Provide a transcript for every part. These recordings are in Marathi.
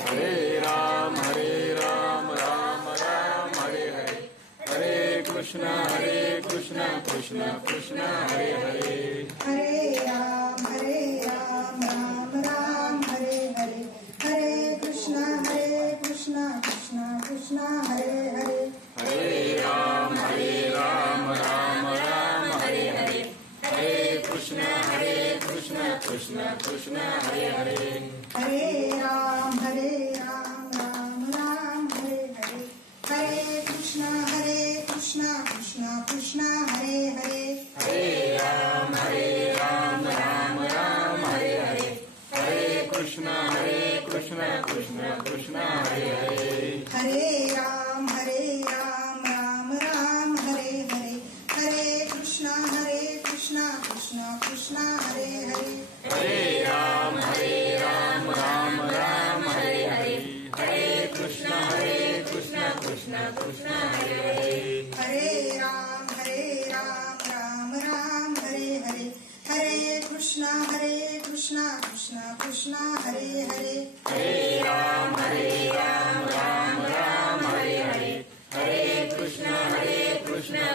हरे राम राम राम हरे हरे, हरे कृष्ण कृष्ण कृष्ण हरे हरे, हरे राम राम राम हरे हरे, हरे कृष्ण कृष्ण कृष्ण हरे हरे, हरे राम राम राम हरे हरे, हरे कृष्ण कृष्ण कृष्ण हरे हरे, हरे राम राम राम हरे हरे, हरे कृष्ण कृष्ण कृष्ण हरे हरे, हरे राम राम राम हरे हरे, हरे कृष्ण कृष्ण कृष्ण हरे हरे, हरे राम राम राम हरे हरे, हरे कृष्ण कृष्ण कृष्ण हरे हरे, हरे राम राम राम हरे हरे, हरे कृष्ण कृष्ण कृष्ण हरे हरे, हरे राम राम राम हरे हरे, हरे कृष्ण कृष्ण कृष्ण हरे हरे, हरे राम राम राम हरे हरे, हरे कृष्ण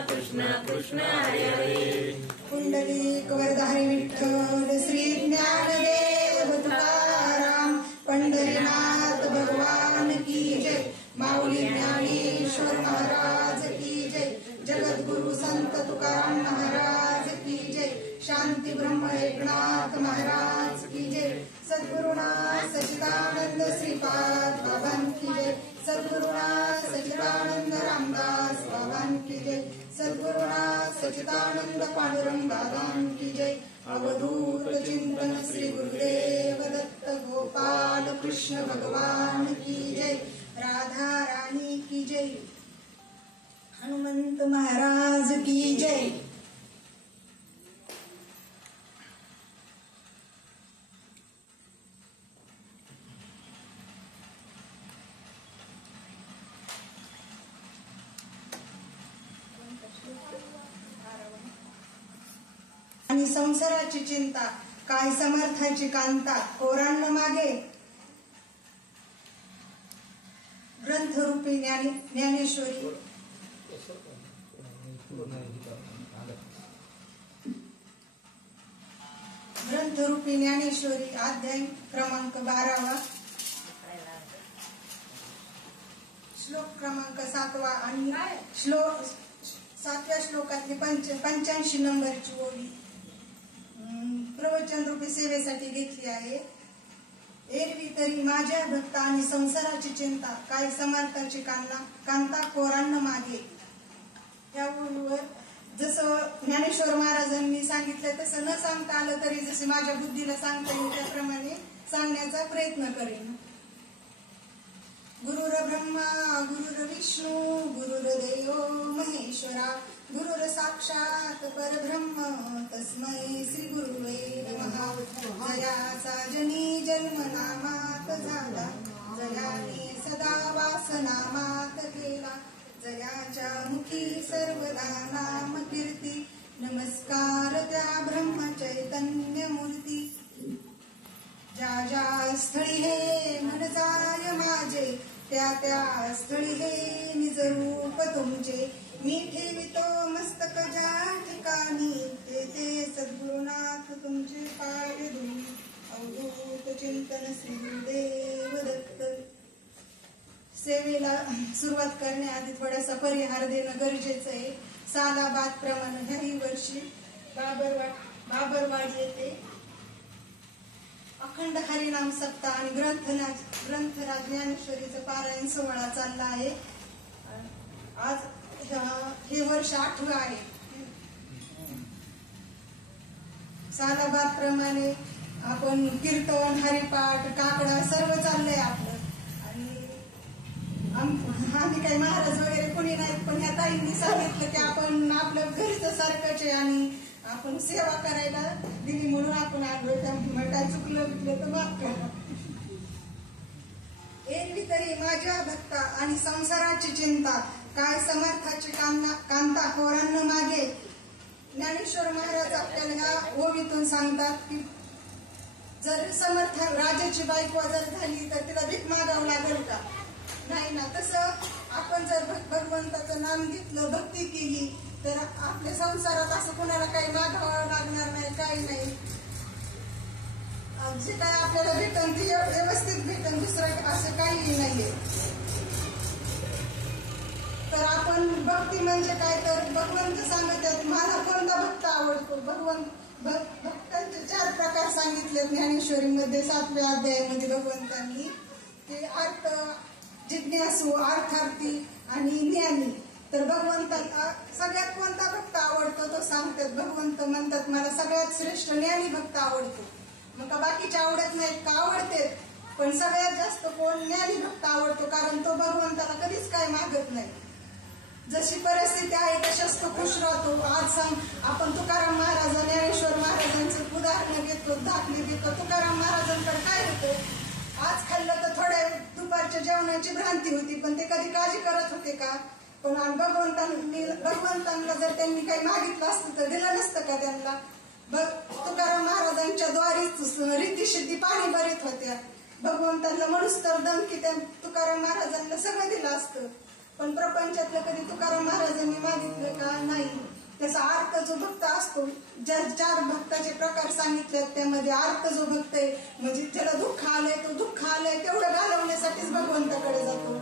कृष्ण कृष्ण हरे हरे, पुंडलिक वरदारी विठ्ठल श्री ज्ञानदेव तुकाराम पंढरीनाथ भगवान की जय, माऊली ज्ञानेश्वर महाराज की जय, जगद्गुरु संत तुकाराम महाराज की जय, शांती ब्रह्म एकनाथ महाराज की जय, सद्गुरुनाथ सच्चिदानंद श्रीपाद बाबां की जय, सद्गुरुनाथ सच्चिदानंद रामदास बाबां की जय, सद्गुरुनाथ सच्चिदानंद पांडुरंग दादां की जय, अवधूत चिंतन श्री गुरुदेव दत्त गोपाल कृष्ण भगवान की जय, राधा रानी की जय, हनुमंत महाराज की जय। आणि संसाराची चिंता काय समर्थाची कांता, ओरांना मागे ग्रंथरूपी ज्ञानेश्वरी, ग्रंथरूपी ज्ञानेश्वरी अध्याय क्रमांक 12, श्लोक क्रमांक 7 आणि 7व्या श्लोकातली 85 नंबरची ओवी प्रवचन रूपी सेवेसाठी घेतली आहे. एरवी तरी माझ्या भक्ता आणि संसाराची चिंता काय समर्थाची कांता कोरांना मागे. त्यावर जसं ज्ञानेश्वर महाराजांनी सांगितलं तसं न सांगता आलं तरी जसे माझ्या बुद्धीला सांगता येईल त्याप्रमाणे सांगण्याचा प्रयत्न करेन. गुरुर ब्रह्मा गुरुर विष्णू गुरुर्देव महेश्वरा गुरुर साक्षात परब्रह्म तस्मै श्री गुरुवे नमः. जयाचा जनी जन्म नामात झाला, जयाने सदा वासनामात केला, जयाच्या मुखी सर्वदा नाम कीर्ती, नमस्कार त्या ब्रह्म चैतन्य मूर्ती. ज्या ज्या स्थळी हे मन जाय माझे, त्या त्या स्थळी हे निज रूप तुमचे, मी ठेवितो मस्तक ज्या ठिकाणी, ते ते सद्गुरुनाथ तुमचे पाय धुनी. अवधूत चिंतन श्री गुरुदेव दत्त. सेवेला सुरुवात करण्याआधी थोडासा परिहार देणं गरजेचं आहे. सालाबाद प्रमाणे ह्याही वर्षी बाबरवाडी येथे अखंड हरिनाम सप्ताह आणि ग्रंथराज ज्ञानेश्वरीचं पारायण सोहळा चालला आहे. आज हे वर्ष 8वं आहे. सालाबाद प्रमाणे आपण कीर्तन हरिपाठ काकडा सर्व चाललंय आपलं. आणि आम्ही काही महाराज वगैरे कोणी नाहीत, पण ह्या ताईंनी सांगितलं की आपण आपलं घरचं सारखंच आहे आणि आपण सेवा करायला दिली म्हणून आपण आलो. त्यामुळे काय चुकलं बिकलं तर माफ करा. एरवी तरी माझ्या भक्ता आणि संसाराची चिंता काय समर्थाची कांता पोरांना मागे. ज्ञानेश्वर महाराज आपल्याला ह्या ओवीतून सांगतात की जर समर्थ राजाची बायको जर झाली तर तिला भीक मागावं नाही ना. तसं आपण जर भगवंताचं नाम घेतलं, भक्ती केली, तर आपल्या संसारात असं कोणाला काही मागावं लागणार नाही, काही नाही. जे काय आपल्याला भेटन ते व्यवस्थित भेटन, दुसरं असं काही नाहीये. तर आपण भक्ती म्हणजे काय, तर भगवंत सांगतात मला कोणता भक्त आवडतो. भक्तांचे 4 प्रकार सांगितले ज्ञानेश्वरीमध्ये 7व्या अध्यायामध्ये भगवंतांनी, की अर्थ, जिज्ञासू, अर्थार्थी आणि ज्ञानी. तर भगवंताला सगळ्यात कोणता भक्त आवडतो तो सांगतात. भगवंत म्हणतात मला सगळ्यात श्रेष्ठ ज्ञानी भक्त आवडतो. मग का बाकीचे आवडत नाहीत का? आवडते, पण सगळ्यात जास्त कोण? ज्ञानी भक्त आवडतो, कारण तो भगवंताला कधीच काय मागत नाही. जशी परिस्थिती आहे तशाच तो खुश राहतो. आज सांग आपण तुकाराम महाराज, ज्ञानेश्वर महाराजांचं उदाहरण घेतो, दाखले घेतो. तुकाराम महाराजांकडे काय होतं? आज खाल्लं तर थोड्या दुपारच्या जेवणाची भ्रांती होती, पण ते कधी काळजी करत होते का? पण भगवंतांना जर त्यांनी काही मागितलं असतं तर दिलं नसतं का त्यांना? तुकाराम महाराजांच्या द्वारीच रीतीसिद्धी पाणी भरीत होत्या. भगवंतांना म्हणूच तर दम की त्या तुकाराम महाराजांना सगळं दिलं असतं, पण प्रपंचातलं कधी तुकाराम महाराजांनी मागितलं का? नाही. त्याचा अर्थ जो भक्त असतो, ज्या 4 भक्ताचे प्रकार सांगितले त्यामध्ये अर्थ जो भक्त आहे, म्हणजे ज्याला दुःख आलंय तो दुःख आलंय तेवढं घालवण्यासाठीच भगवंताकडे जातो.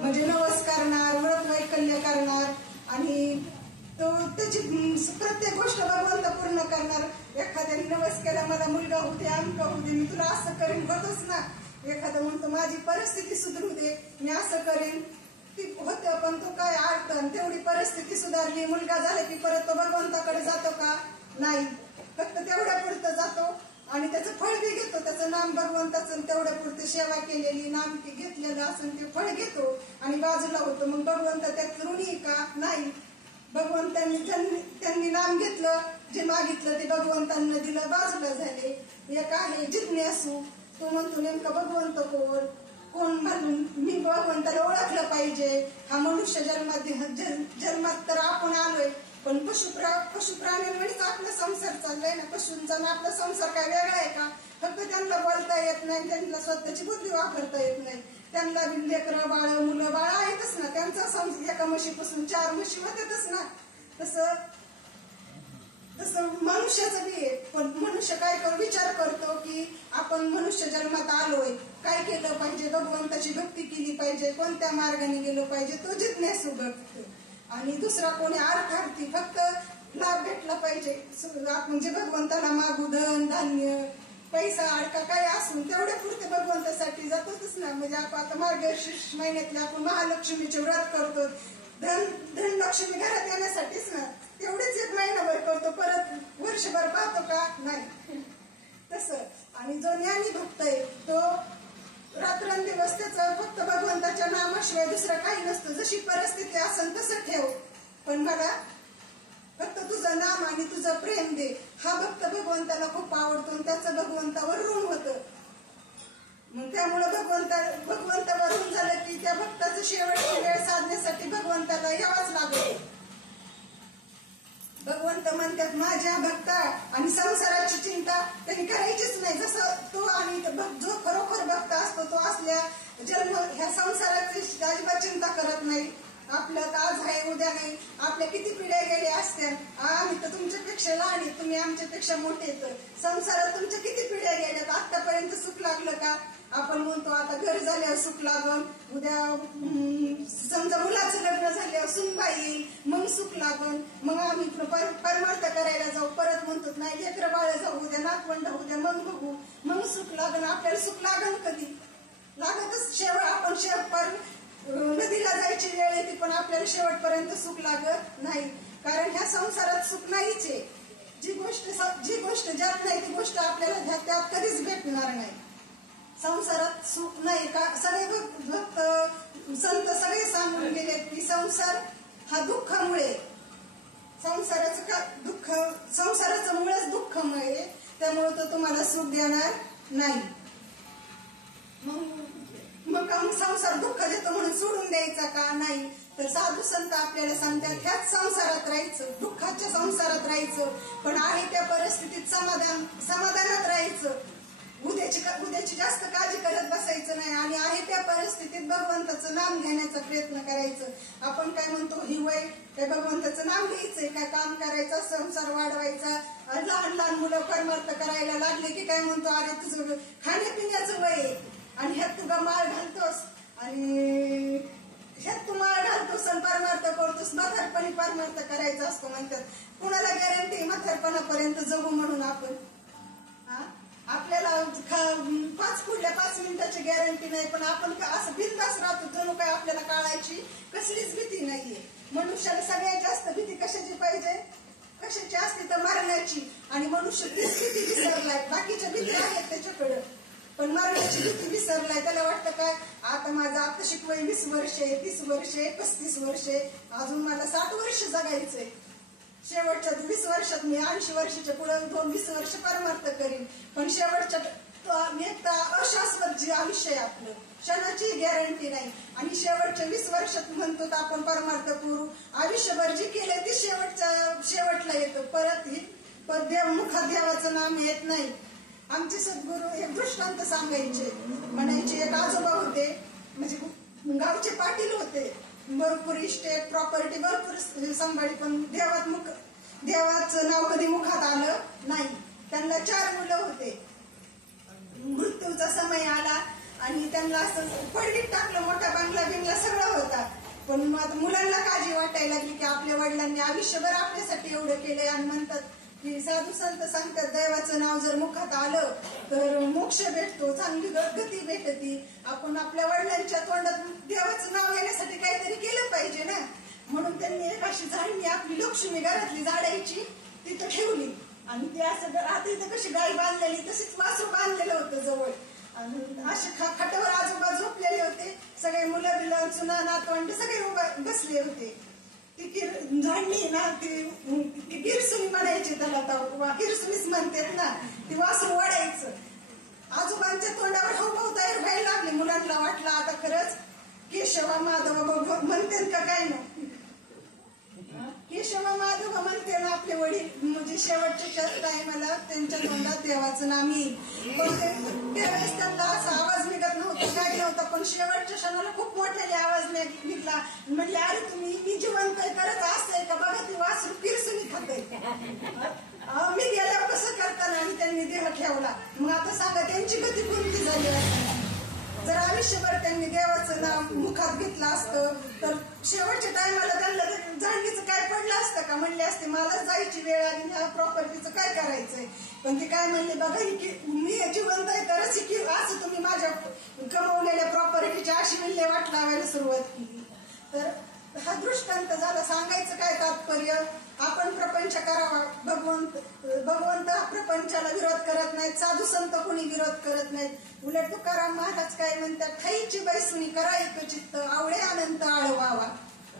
म्हणजे नवस करणार, व्रत वैकल्य करणार, आणि तो त्याची प्रत्येक गोष्ट भगवंत पूर्ण करणार. एखाद्याने नवस केला मला मुलगा होऊ दे, अंक होऊ दे, मी तुला असं करीन, होतच ना. एखादं म्हणतो माझी परिस्थिती सुधरू दे, मी असं करीन, ती होतं. पण तो काय अर्थ, तेवढी परिस्थिती सुधारली, मुलगा झाला की परत तो भगवंताकडे जातो का? नाही. फक्त तेवढ्या पुरतं जातो आणि त्याचं फळ बी घेतो. त्याचं नाम भगवंताचं तेवढ्या पुरतं सेवा केलेली, नाम घेतलेलं असं ते फळ घेतो आणि बाजूला होतो. मग भगवंत त्यात ऋणी का? नाही. भगवंतांनी त्यांनी नाम घेतलं, जे मागितलं ते भगवंतांना दिलं, बाजूला झाले. एक आहे जिज्ञासू, तो म्हणतो नेमका भगवंत कोण म्हणून मी भगवंताला ओळखलं पाहिजे. हा मनुष्य जन्मात तर आपण आलोय, पण पशुप्राण्यांवरच आपला संसार चाललाय ना. पशूंचा आपला संसार काय वेगळा आहे का? फक्त त्यांना बोलता येत नाही, त्यांना स्वतःची बुद्धी वापरता येत नाही. त्यांना लेकरं बाळ, मुलं बाळ आहेतच ना. त्यांचा संसार एका म्हशीपासून 4 म्हशी होतातच ना. तसं मनुष्याचं बी आहे. पण मनुष्य काय विचार करतो की आपण मनुष्य जन्मात आलोय, काय केलं पाहिजे, भगवंताची भक्ती केली पाहिजे, कोणत्या मार्गाने गेलो पाहिजे, तो जिज्ञासू भक्त. आणि दुसरा कोणी अर्थार्थी, फक्त लाभ भेटला पाहिजे. म्हणजे भगवंताला मागू धन धान्य पैसा अडका काय असून तेवढ्या पुरते भगवंतासाठी जातोच ना. म्हणजे आपण आता मार्गशीर्ष महिन्यातले आपण महालक्ष्मीचे व्रत करतो, धनलक्ष्मी घरात येण्यासाठीच ना. तेवढेच 1 महिनाभर करतो, परत वर्षभर पाहतो का? नाही. तसं. आणि जो ज्ञानी भक्त आहे तो रात्रंदिवस त्याचं फक्त भगवंताच्या नामाशिवाय दुसरं काही नसतं. जशी परिस्थिती असेल तसं ठेव, पण मला फक्त तुझं नाम आणि तुझं प्रेम दे. हा भक्त भगवंताला खूप आवडतो आणि त्याचं भगवंतावर ऋण होतं. मग त्यामुळे भगवंतावर ऋण झालं की त्या भक्ताचं शेवटची वेळ साधण्यासाठी भगवंताला यावंच लागतं. भगवंत म्हणतात माझ्या भक्ता आणि संसाराची चिंता त्यांनी करायचीच नाही. जसं तो आणि जो खरोखर भक्त असतो तो असल्या जन्म ह्या संसाराची अजिबात चिंता करत नाही. आपलं आज आहे उद्या नाही. आपल्या किती पिढ्या गेल्या असत्या, आम्ही तर तुमच्यापेक्षा लहान आहे, तुम्ही आमच्यापेक्षा मोठे. तर संसारात तुमच्या किती पिढ्या गेल्यात, आतापर्यंत सुख लागलं का? आपण म्हणतो आता घर झाल्यावर सुख लागल, उद्या समजा मुलाचं लग्न झाल्यावर सुनबाई येईल, मग सुख लागल, मग आम्ही परमार्थ करायला जाऊ. परत म्हणतो नाही लेकरं बाळ जाऊ, उद्या नातवंड होऊ द्या, मग बघू, मग सुख लागल. आपल्याला सुख लागल कधी? लागतच शेवट. आपण नदीला जायची वेळ येते, पण आपल्याला शेवटपर्यंत सुख लागत नाही. कारण ह्या संसारात सुख नाहीच आहे. जी गोष्ट ज्यात नाही ती गोष्ट आपल्याला त्यात कधीच भेटणार नाही. संसारात सुख नाही का? सगळे भक्त संत सगळे सांगून गेले की संसार हा दुःखामुळे, संसाराचं मुळेच दुःखमय, त्यामुळे तो तुम्हाला सुख देणार नाही. मग संसार दुःख देतो म्हणून सोडून द्यायचा का? नाही. तर साधू संत आपल्याला सांगतात ह्याच संसारात राहायचं, दुःखाच्या संसारात राहायचं, पण आहे त्या परिस्थितीत समाधानात राहायचं. उद्याची जास्त काळजी करत बसायचं नाही आणि आहे त्या परिस्थितीत भगवंताचं नाम घेण्याचा प्रयत्न करायचं। आपण काय म्हणतो ही वय काय भगवंताचं नाम घ्यायचंय, काय काम करायचं, संसार वाढवायचा। लहान लहान मुलं परमार्थ करायला लागले की काय म्हणतो, अरे तुझं खाण्यापिण्याचं वय आहे आणि ह्यात तुला माळ घालतोस आणि ह्यात तू माळ घालतोस आणि परमार्थ करतोस, म्हातारपणी परमार्थ करायचा असतो म्हणतात। कुणाला गॅरंटी म्हातारपणापर्यंत जगू म्हणून आपण? आपल्याला 5 मिनिटाची गॅरंटी नाही, पण आपण असं बिनधास्त राहतो जणू काय आपल्याला काळाची कसलीच भीती नाहीये। मनुष्याला सगळ्यात जास्त भीती कशाची पाहिजे? कशाची असते तर मरण्याची। आणि मनुष्य तीच भीती विसरलाय, बाकीच्या भीती आहेत त्याच्याकडे, पण मरण्याची भीती विसरलाय। त्याला वाटतं काय, आता माझं आता शिकवय 20 वर्षे, 30 वर्षे, 35 वर्षे, अजून मला 60 वर्ष जगायचंय। शेवटच्या 20 वर्षात मी 80 वर्षाच्या पुढे 20 वर्ष परमार्थ करीन, पण शेवटच्या एक अशाश्वत जे आयुष्य आहे आपलं, क्षणाची गॅरंटी नाही। आणि शेवटच्या 20 वर्षात म्हणतो तर आपण परमार्थ करू, आयुष्यभर जे केलंय ते शेवटला येतं, परत ही मुखात देवाचं नाम येत नाही। आमचे सद्गुरू एक दृष्टांत सांगायचे, म्हणायचे एक आजोबा होते, म्हणजे गावचे पाटील होते, भरपूर इस्टेट प्रॉपर्टी भरपूर सांभाळली, पण देवाचं नाव कधी मुखात आलं नाही। त्यांना 4 मुलं होते। मृत्यूचा समय आला आणि त्यांना असं पडवीत टाकलं, मोठा बंगला सगळं होता, पण मुलांना काळजी वाटायला लागली की आपल्या वडिलांनी आयुष्यभर आपल्यासाठी एवढं केलंय। आणि म्हणतात की साधू संत सांगतात, देवाचं नाव जर मुखात आलं तर मोक्ष भेटतो, चांगली गती भेटती। आपण आपल्या वडिलांच्या तोंडात देवाचं नाव येण्यासाठी काहीतरी केलं पाहिजे ना, म्हणून त्यांनी एक अशी झाडणी आपली लक्ष्मी घरातली झाडायची तिथं ठेवली, आणि ते असं आता इथं कशी गाय बांधलेली तशीच वासरू बांधलेलं होतं जवळ, आणि असे खाटावर आजोबा झोपलेले होते, सगळे मुलं बिलं चुना नातवंड सगळे बसले होते। ती झाडणी ना, ती गिरसुनी म्हणायची त्याला, गिरसुनीच म्हणतात ना, ती वासरू वाढायचं। आजोबांच्या तोंडावर हावभाव तयार व्हायला लागले, मुलांना वाटलं आता खरंच केशवा माधव म्हणते का काय ना, केशवा माधव म्हणते ना आपले वडील, म्हणजे शेवटच्या टायमाला त्यांच्या तोंडात देवाचं नाम येईल। पण त्यावेळेस त्यांना असा आवाज निघत नव्हता, काय नव्हतं, पण शेवटच्या क्षणाला खूप मोठ्याने आवाज निघला, म्हणजे अरे तुम्ही मी जिवंत करत असतंय का बघा, ती वासरू पिरसुनी खाते, मी गेल्यावर कसं करताना, आणि त्यांनी देह ठेवला। मग आता सांगा त्यांची गती कोणती झाली असते? जर आयुष्यभर त्यांनी देवाचं नाव मुखात घेतलं असतं तर शेवटच्या टायमाला त्यांना झाडणीचं काय पडलं असतं का? म्हणले असते मला जायची वेळ आली, ह्या प्रॉपर्टीचं काय करायचंय? पण ते काय म्हणले, बघा मी जिवंत आहे तरच असं तुम्ही माझ्या कमवलेल्या प्रॉपर्टीची अशी विल्हेवाट लावायला सुरुवात केली। तर हा दृष्टांत झाला। सांगायचं काय तात्पर्य, आपण प्रपंच करावा, भगवंत प्रपंचाला विरोध करत नाहीत, साधू संत कोणी विरोध करत नाहीत। उलट तुकाराम महाराज काय म्हणतात, ठाईची बैसुनी करा एक चित्त, आवडे अनंत आळवावा,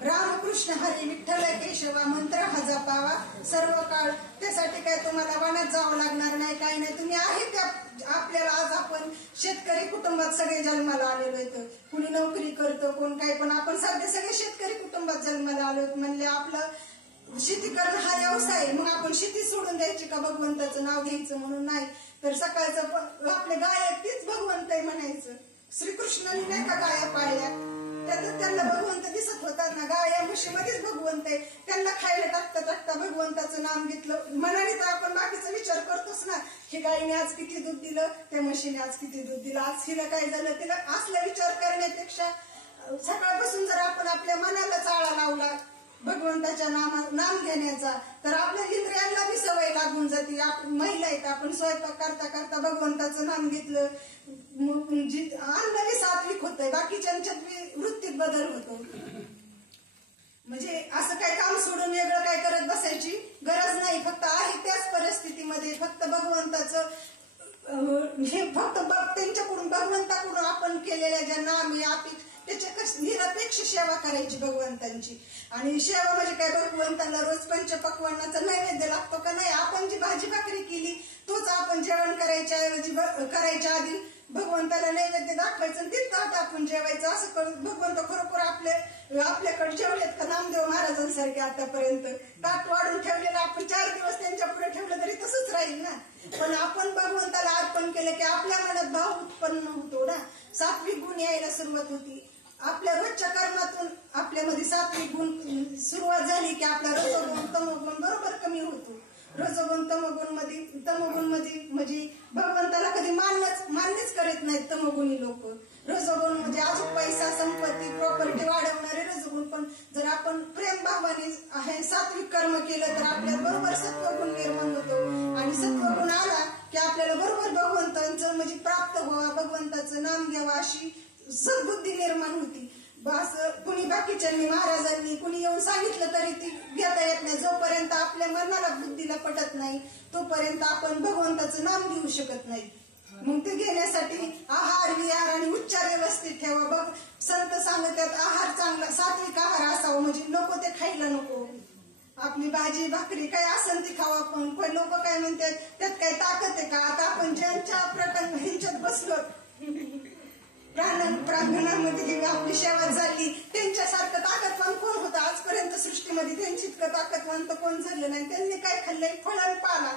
रामकृष्ण हरी विठ्ठल केशवा मंत्र हा जपावा सर्व काळ। त्यासाठी काय तुम्हाला वनात जावं लागणार नाही, काय नाही, तुम्ही आहे त्या आपल्याला आज आपण शेतकरी कुटुंबात सगळे जन्माला आलेलो आहेत, कुणी नोकरी करतो कोण काय, पण आपण सगळे शेतकरी कुटुंबात जन्माला आलो म्हणले आपलं शेती करणं हा व्यवसाय, मग आपण शेती सोडून द्यायची का भगवंताचं नाव घ्यायचं म्हणून? नाही तर सकाळचं आपले गाय तीच भगवंत आहे म्हणायचं। श्रीकृष्णाने नाही का गाया पाळल्या, त्यातच त्यांना भगवंत दिसत होतात ना, गाया म्हशीमध्येच भगवंत आहे, त्यांना खायला टाकता भगवंताचं नाम घेतलं। मनाने तर आपण बाकीचा विचार करतोच ना, ही गायीने आज किती दूध दिलं, त्या म्हशीने आज किती दूध दिलं, आज हिला काय झालं, तिला असला विचार करण्यापेक्षा सकाळपासून जर आपण आपल्या मनाला चाळा लावला भगवंताच्या नाम घेण्याचा, तर आपल्या इंद्रियांना बी सवय लागून जाते। महिला आहेत, आपण स्वयंपाक करता करता भगवंताचं नाम घेतलं, अन्न बी सात्विक होतंय, बाकीच्यांच्यात बी वृत्तीत बदल होतो। म्हणजे असं काय काम सोडून वेगळं काय करत बसायची गरज नाही, फक्त आहे त्याच परिस्थितीमध्ये फक्त भगवंताचं फक्त त्यांच्याकडून भगवंताकडून आपण केलेल्या ज्या नामी आपी त्याच्या निरपेक्ष सेवा करायची भगवंतांची। आणि सेवा म्हणजे काय, भगवंतांना रोज पंचपक्वान्नाचा नैवेद्य लागतो का? नाही, आपण जी भाजी भाकरी केली तोच आपण जेवण करायच्या आधी भगवंताला नैवेद्य दाखवायचं, तिथं आपण जेवायचं। असं भगवंत खरोखर आपल्याकडे जेवलेत का? नामदेव महाराजांसारखे आतापर्यंत ताट वाढून ठेवलेलं आपण 4 दिवस त्यांच्या पुढे ठेवलं तरी तसंच राहील ना, पण आपण भगवंताला अर्पण केलं की आपल्या मनात भाव उत्पन्न होतो ना, सात्विक गुण यायला सुरुवात होती। आपल्या रोजच्या कर्मातून आपल्यामध्ये सात्विक गुण सुरुवात झाली की आपला रजोगुण तमोगुण बरोबर कमी होतो. रजोगुण तमोगुण मध्ये म्हणजे भगवंताला कधी मान्यच करत नाहीत तमोगुणी लोक. रजोगुण म्हणजे अजून पैसा संपत्ती प्रॉपर्टी वाढवणारे रजोगुण. पण जर आपण प्रेम भावाने हे सात्विक कर्म केलं तर आपल्याला बरोबर सत्वगुण निर्माण होतो. आणि सत्वगुण आला की आपल्याला बरोबर भगवंतांचं म्हणजे प्राप्त व्हावा, भगवंताचं नाम घ्यावं अशी सद्बुद्धी निर्माण होती. कुणी बाकीच्यांनी महाराजांनी कुणी येऊन सांगितलं तरी ती घेता येत नाही. जोपर्यंत आपल्या मनाला बुद्धीला पटत नाही तोपर्यंत आपण भगवंताचं नाम घेऊ शकत नाही. मग ते घेण्यासाठी आहार विहार आणि उच्चार व्यवस्थित ठेवा. बघ संत सांगतात आहार चांगला सात्विक आहार असावा. म्हणजे नको ते खायला नको. आपली भाजी भाकरी काय असेल ती खावा. पण लोक काय म्हणतात त्यात काय ताकद आहे का. आता आपण ज्यांच्या प्रकरण ह्यांच्यात बसलो प्रांगणामध्ये आपली सेवा झाली त्यांच्यासारखं ताकदवान कोण होतं आजपर्यंत सृष्टीमध्ये. त्यांची इतकं ताकदवान तर कोण झालं नाही. त्यांनी काय खाल्लंय फळान पाला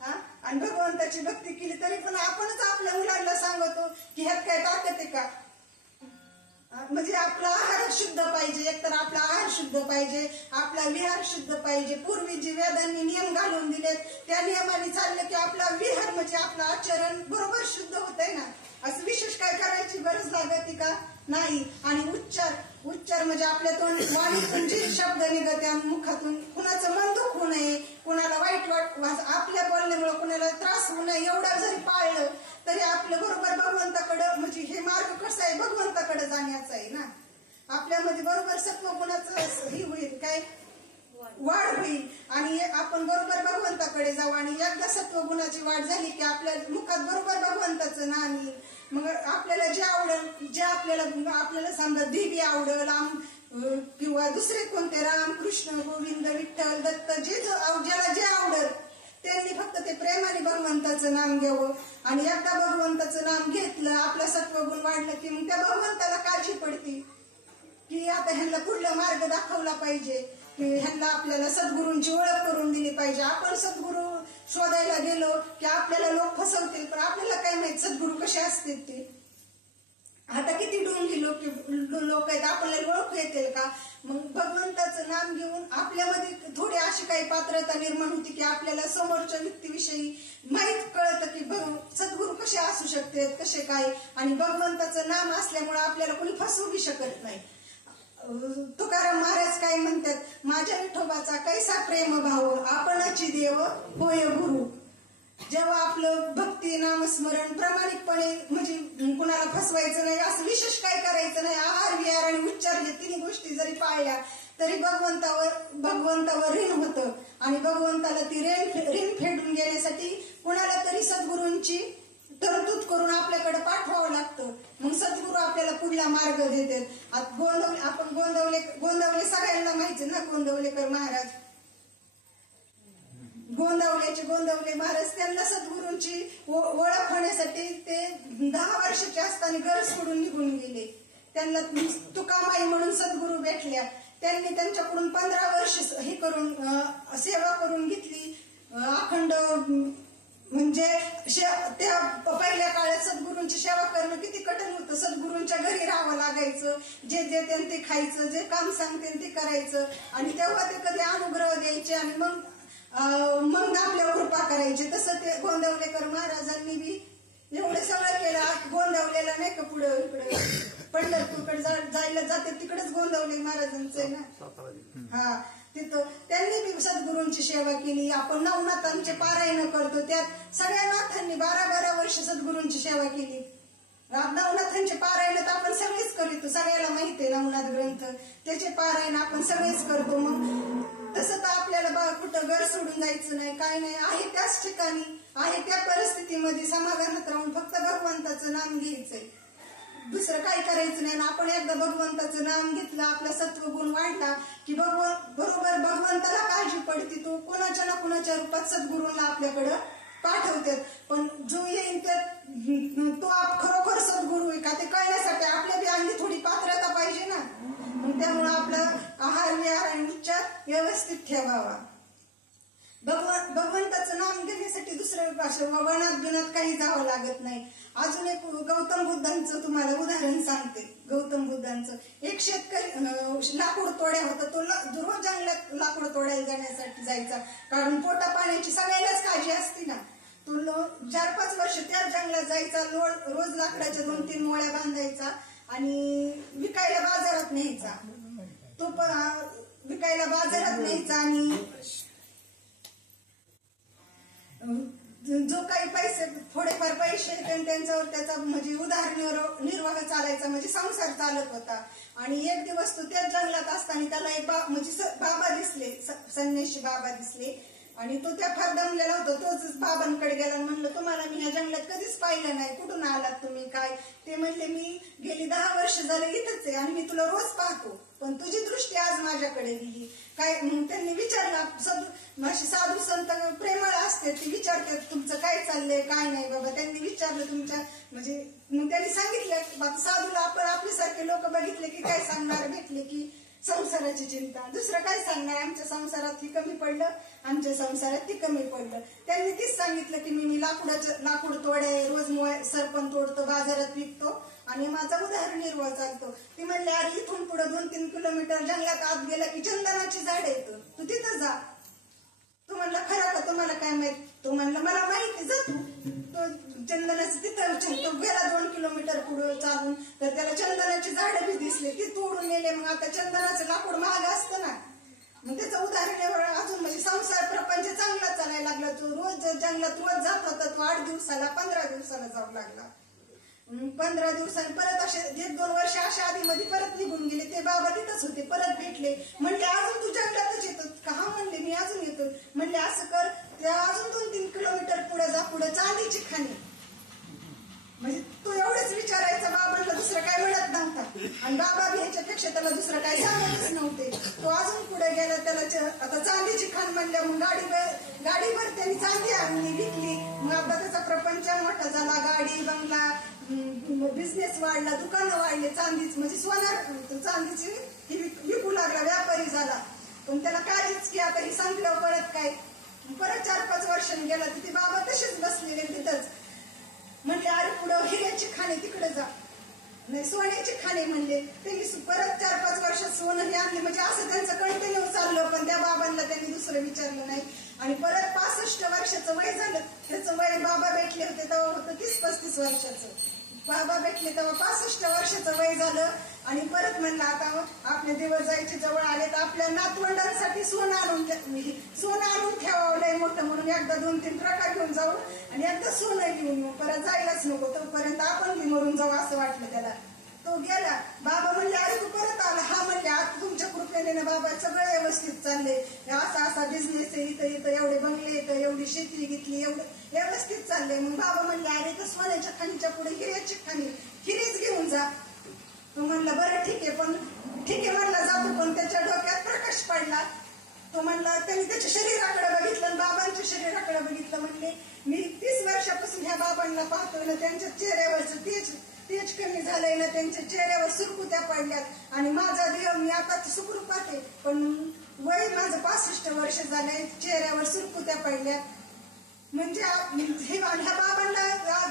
आणि भगवंताची भक्ती केली तरी पण आपणच आपल्या मुलांना सांगतो की ह्यात काय ताकद आहे का. म्हणजे आपला आहार शुद्ध पाहिजे. एकतर आपला आहार शुद्ध पाहिजे, आपला विहार शुद्ध पाहिजे. पूर्वी जी वेदांनी नियम घालून दिलेत त्या नियमाने चाललं की आपला विहार म्हणजे आपलं आचरण बरोबर शुद्ध होतंय ना. असं विशेष काय करायची गरज लागते का नाही. आणि उच्चार म्हणजे आपल्यातून वाणीतून जे शब्द निघत्या मुखातून कुणाचं मन दुख होऊ नये, कुणाला वाईट आपल्या बोलण्यामुळे कुणाला त्रास होऊ नये एवढं जरी पाळलं तरी आपलं बरोबर भगवंताकडं म्हणजे हे मार्ग कसा आहे भगवंताकडे जाण्याचा आहे ना. आपल्यामध्ये बरोबर सत्वगुणाचं ही होईल काय वाढ होईल आणि आपण बरोबर भगवंताकडे जाऊ. आणि एकदा सत्वगुणाची वाढ झाली की आपल्या मुखात बरोबर भगवंताचं नाम येईल. मग आपल्याला जे आवडेल जे आपल्याला समजा देवी आवडेल किंवा दुसरे कोणते राम कृष्ण गोविंद विठ्ठल दत्त ज्याला जे आवडेल त्यांनी फक्त ते प्रेमाने भगवंताचं नाम घ्यावं. आणि एकदा भगवंताचं नाम घेतलं आपलं सत्वगुण वाढलं की मग त्या भगवंताला काळजी पडते की आता ह्यांना पुढला मार्ग दाखवला पाहिजे की ह्यांना आपल्याला सद्गुरूंची ओळख करून दिली पाहिजे. आपण सद्गुरू शोधायला गेलो की आपल्याला लोक फसवतील पण आपल्याला काय माहित सद्गुरू कसे असतील ते. आता किती डोंगी लोक आहेत आपल्याला ओळख येतील का. मग भगवंताचं नाम घेऊन आपल्यामध्ये थोडी अशी काही पात्रता निर्माण होती की आपल्याला समोरच्या व्यक्तीविषयी माहीत कळतं की सद्गुरू कसे असू शकतात कसे काय. आणि भगवंताचं नाम असल्यामुळे आपल्याला कोणी फसवू शकत नाही. तुकाराम महाराज काय म्हणतात माझ्या विठोबाचा कैसा प्रेम भाव आपणाची देव होय गुरु. जेव्हा आपलं भक्ती नामस्मरण प्रामाणिकपणे म्हणजे कुणाला फसवायचं नाही असं विशेष काय करायचं नाही. आहार विहार आणि उच्चार हे तिन्ही गोष्टी जरी पाळल्या तरी भगवंतावर ऋण होतं. आणि भगवंताला ती ऋण फेडून घेण्यासाठी कुणाला तरी सद्गुरूंची तरतूद करून आपल्याकडे पाठवावं लागतं. मग सद्गुरू आपल्याला पुढला मार्ग देतात. आपण गोंदवले सगळ्यांना माहिती ना. गोंदवलेकर महाराज गोंदवले महाराज त्यांना सद्गुरूंची ओळख होण्यासाठी ते 10 वर्षाचे असताना घर सोडून निघून गेले. त्यांना तुकामाई म्हणून सद्गुरू भेटल्या. त्यांनी त्यांच्याकडून 15 वर्ष हे करून सेवा करून घेतली. अखंड म्हणजे त्या पहिल्या काळात सद्गुरूंची सेवा करणं किती कठीण होतं. सद्गुरूंच्या घरी राहावं लागायचं. जे देते ते खायचं जे काम सांगते ते करायचं. आणि तेव्हा ते कधी अनुग्रह द्यायचे आणि मग आपल्यावर कृपा करायची. तसं ते गोंदवलेकर महाराजांनी बी एवढं सगळं केलं. गोंदवलेला नाही का पुढं इकडे पंढरपूरकडे जायला जाते तिकडेच गोंदवले महाराजांचं आहे ना. हा तिथं त्यांनी बी सद्गुरूंची सेवा केली. आपण नवनाथांचे पारायण करतो त्यात सगळ्या नाथांनी 12-12 वर्ष सद्गुरूंची सेवा केली. नवनाथांचे पारायण तर आपण सगळेच करतो. सगळ्याला माहिती आहे नवनाथ ग्रंथ त्याचे पारायण आपण सगळेच करतो. मग तसं तर आपल्याला कुठं घर सोडून जायचं नाही काय नाही. आहे त्याच ठिकाणी आहे त्या परिस्थितीमध्ये समाधानात राहून फक्त भगवंताचं नाम घ्यायचंय. दुसरं काही करायचं नाही. आपण एकदा भगवंताचं नाम घेतलं आपला सत्वगुण वाढला की बरोबर भगवंताला काळजी पडते. तो कोणाच्या ना कोणाच्या रूपात सद्गुरूंना आपल्याकडं पाठवतात. पण जो येईल तो खरोखर सद्गुरू आहे का ते कळण्यासाठी आपल्या बी अंगी थोडी पात्रता पाहिजे ना. त्यामुळे आपलं आहार विहार आणि उच्चार व्यवस्थित ठेवावा. भगवंताचं नाम घेण्यासाठी दुसरं वनात बिनात काही जावं लागत नाही. अजून एक गौतम बुद्धांचं तुम्हाला उदाहरण सांगते. गौतम बुद्धांचं. एक शेतकरी लाकूड तोड्या होता, तो रोज जंगलात लाकूड तोडायला जाण्यासाठी जायचा, कारण पोटा पाण्याची सगळ्यालाच काळजी असते ना. तो 4-5 वर्ष त्याच जंगलात जायचा, रोज लाकडाच्या 2-3 मोळ्या बांधायचा आणि विकायला बाजारात न्यायचा. तो विकायला बाजारात न्यायचा आणि जो काही पैसे थोडेफार पैसे त्यांच्यावर त्याचा म्हणजे उदरनिर्वाह चालायचा, म्हणजे संसार चालत होता. आणि एक दिवस तो त्याच जंगलात असताना त्याला एक म्हणजे बाबा दिसले, संन्यासी बाबा दिसले आणि तो त्या फार दमलेला होता. तोच बाबांकडे गेला आणि म्हणलं, तुम्हाला मी ह्या जंगलात कधीच पाहिलं नाही, कुठून आलात तुम्ही, काय? ते म्हणले, मी गेली 10 वर्ष झालं इथंच आहे आणि मी तुला रोज पाहतो, पण तुझी दृष्टी आज माझ्याकडे गेली काय? मग त्यांनी विचारलं, साधू संत प्रेमळ असते, ते विचारतात तुमचं काय चाललंय काय नाही बाबा. त्यांनी विचारलं तुमच्या म्हणजे, मग त्यांनी सांगितलं, साधूला आपण आपल्यासारखे लोक बघितले की काय सांगणार, भेटले की संसाराची चिंता, दुसरं काय सांगणार, आमच्या संसारात ही कमी पडलं, आमच्या संसारात ती कमी पडलं. त्यांनी तीच सांगितलं की मी लाकूड तोडे, रोज सरपण तोडतो, बाजारात विकतो आणि माझा उदरनिर्वाह चालतो. ती म्हणले, अरे इथून पुढे 2-3 किलोमीटर जंगलात आत गेला की चंदनाची झाडे येतं, तू तिथं जा. तो म्हणला, खरं का, तुम्हाला काय माहित? तो म्हणला, मला माहिती, जा तू. तो चंदनाचं तिथं तो गेला 2 किलोमीटर पुढे चालून, तर त्याला चंदनाची झाडं बी दिसले, ती तोडून नेले. मग आता चंदनाचं लाकूड महाग असतं ना, मग त्याचा उदाहरण अजून म्हणजे संसार प्रपंच चांगला चालायला लागला. तो रोज जंगलात रोज जात होता, तो 8 दिवसाला 15 दिवसाला जाऊ लागला. 15 दिवसांनी परत असे 1-2 वर्ष अशा आधीमध्ये परत निघून गेले. ते बाबा तिथंच होते, परत भेटले. म्हणले, अजून तू जंगलातच येतो का? हा म्हणले, मी अजून येतो. म्हणले, असं कर, त्या अजून 2-3 किलोमीटर पुढे जा, पुढे चांदीची खाणी. म्हणजे तो एवढंच विचारायचा, बाबांना दुसरं काय मिळत नव्हता आणि बाबा बी ह्याच्यापेक्षा त्याला दुसरं काय सांगतच नव्हते. तो अजून पुढे गेला, त्याला आता चांदीची खाण म्हणल्या, मग गाडीभर त्यांनी चांदी आणली, विकली. मग आता त्याचा प्रपंच मोठा झाला, गाडी बंगला, बिझनेस वाढला, दुकानं वाढले, चांदीच म्हणजे चांदीची विकू लागला, व्यापारी झाला. पण त्याला काहीच की आता ही संपल्यावर परत काय. परत 4-5 वर्षांनी गेला, तिथे बाबा तसेच बसलेले तिथंच. म्हणले, अरे पुढं हिऱ्याची खाणे तिकडे जा, नाही सोन्याची खाणे म्हणले. त्यांनी परत 4-5 वर्षात सोनं हे आणले. म्हणजे असं त्यांचं कंटिन्यू चाललं, पण त्या बाबांना त्यांनी दुसरं विचारलं नाही. आणि परत 65 वर्षाचं वय झालं. त्याचं वय बाबा भेटले होते तेव्हा होतं 30-35 वर्षाचं. बाबा भेटले तेव्हा 65 वर्षाचं वय झालं. आणि परत म्हणलं, आता आपले दिवस जायचे जवळ आले, तर आपल्या नातवंडांसाठी सोनं आणून ठेवावं लय मोठं, म्हणून एकदा 2-3 ट्रका घेऊन जाऊ आणि एकदा सोनं घेऊन येऊ, परत जायलाच नको, तोपर्यंत आपण बी मरून जाऊ असं वाटलं त्याला. तो गेला. बाबा म्हणले, अरे तू परत आला? हा म्हणले, आता तुमच्या कृपेने ना बाबा सगळं व्यवस्थित चालले, असा बिझनेस आहे, इथं एवढे बंगले येतं, एवढी शेती घेतली, एवढं व्यवस्थित चालले. मग बाबा म्हणले, अरे तर सोन्याच्या खाणीच्या पुढे हिऱ्याची खाणी, हिरीच घेऊन जा. तो म्हणला, बरं ठीक आहे म्हणला, जातो. पण त्याच्या डोक्यात प्रकाश पडला. तो म्हणला, त्यांनी त्याच्या शरीराकडे बघितलं आणि बाबांच्या शरीराकडे बघितलं. म्हणले, मी 30 वर्षापासून ह्या बाबांना पाहतोय ना, त्यांच्या चेहऱ्यावरचं तेज कमी झालंय ना, त्यांच्या चेहऱ्यावर सुरकुत्या पडल्यात आणि माझा देह मी आता सुखरूपात आहे, पण वय माझं 65 वर्ष झालंय, चेहऱ्यावर सुरकुत्या पडल्यात. म्हणजे ह्या बाबांना